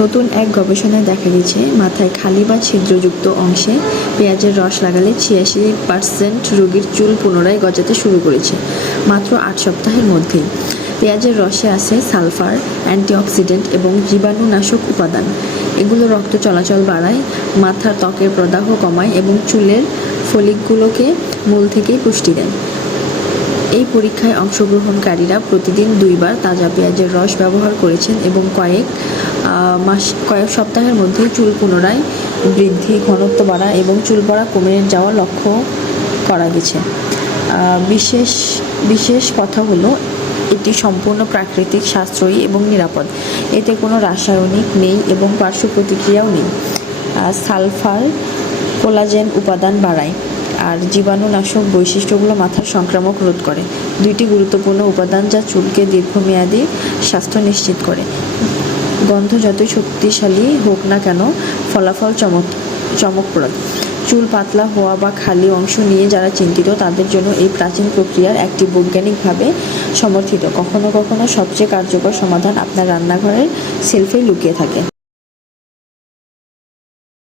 নতুন এক গবেষণায় দেখা গেছে, মাথায় খালি বা ছিদ্রযুক্ত অংশে পেঁয়াজের রস লাগালে ছিয়াশি পার্সেন্ট রোগীর চুল পুনরায় গজাতে শুরু করেছে, মাত্র আট সপ্তাহের মধ্যেই পেঁয়াজের রসে আছে সালফার, অ্যান্টিঅক্সিডেন্ট এবং জীবাণুনাশক উপাদান। এগুলো রক্ত চলাচল বাড়ায়, মাথার ত্বকের প্রদাহ কমায় এবং চুলের ফলিকগুলোকে মূল থেকেই পুষ্টি দেয়। এই পরীক্ষায় অংশগ্রহণকারীরা প্রতিদিন দুইবার তাজা পেঁয়াজের রস ব্যবহার করেছেন এবং কয়েক মাস, কয়েক সপ্তাহের মধ্যেই চুল পুনরায় বৃদ্ধি, ঘনত্ব বাড়া এবং চুল পড়া কমে যাওয়া লক্ষ্য করা গেছে। বিশেষ বিশেষ কথা হলো, এটি সম্পূর্ণ প্রাকৃতিক, সাশ্রয়ী এবং নিরাপদ। এতে কোনো রাসায়নিক নেই এবং পার্শ্ব প্রতিক্রিয়াও নেই। সালফার কোলাজেন উপাদান বাড়ায়। আর জীবাণুনাশক বৈশিষ্ট্যগুলো মাথার সংক্রামক রোধ করে। দুইটি গুরুত্বপূর্ণ উপাদান যা চুলকে দীর্ঘমেয়াদী স্বাস্থ্য নিশ্চিত করে। গন্ধ যতই শক্তিশালী হোক না কেন, ফলাফল চমক, চমকপ্রদ। চুল পাতলা হওয়া বা খালি অংশ নিয়ে যারা চিন্তিত, তাদের জন্য এই প্রাচীন প্রক্রিয়ার একটি বৈজ্ঞানিকভাবে সমর্থিত। কখনো কখনো সবচেয়ে কার্যকর সমাধান আপনার রান্নাঘরের সেলফে লুকিয়ে থাকে।